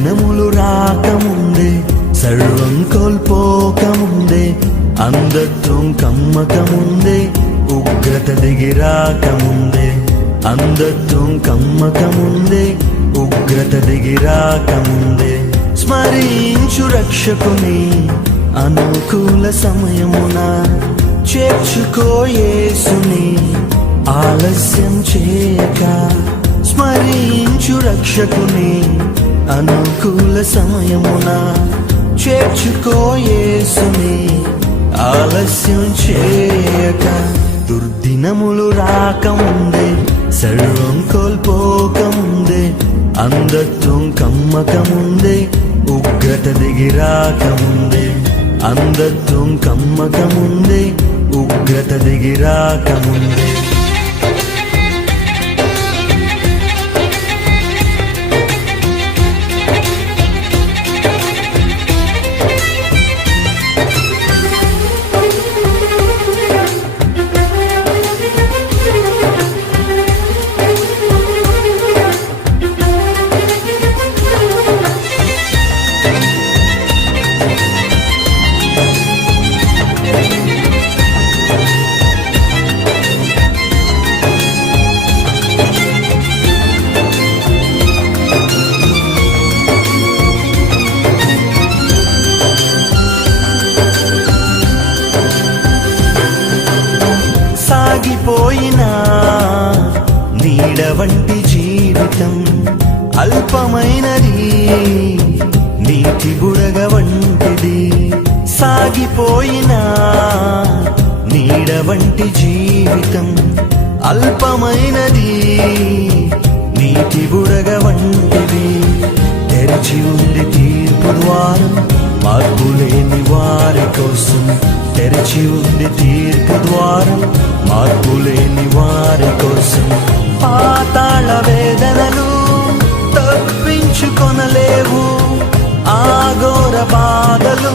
దుర్దినములు రాకముందే, సర్వం కోల్పోకముందే, అంధత్వం కమ్మకముందే, ఉగ్రత దిగి రాకముందే, అంధత్వం కమ్మకముందే, ఉగ్రత దిగి రాకముందే, స్మరించు రక్షకుని అనుకూల సమయమున, చేర్చుకో యేసుని ఆలస్యం చేయక. స్మరించు రక్షకుని అనుకూల సమయమున, చేర్చుకో యేసుని ఆలస్యం చేయక. దుర్దినములు రాకముందే, సర్వం కోల్పోకముందే, అంధత్వం కమ్మకముందే, ఉగ్రత దిగి రాకముందే, అంధత్వం కమ్మకముందే, ఉగ్రత దిగి రాకముందే. సాగిపోయిన నీడ వంటి జీవితం అల్పమైనది, నీటి బుడగ వంటిది. సాగిపోయిన నీడ వంటి జీవితం అల్పమైనది, నీటి బుడగ వంటిది. తెరిచి ఉంది తీర్పు ద్వారం మార్పులేని వారి కోసం, తెరిచి ఉంది తీర్పు ద్వారం మార్పులేని వారి కోసం. పాతాళ వేదనలు తప్పించుకొనలేవు, ఆఘోర బాధలు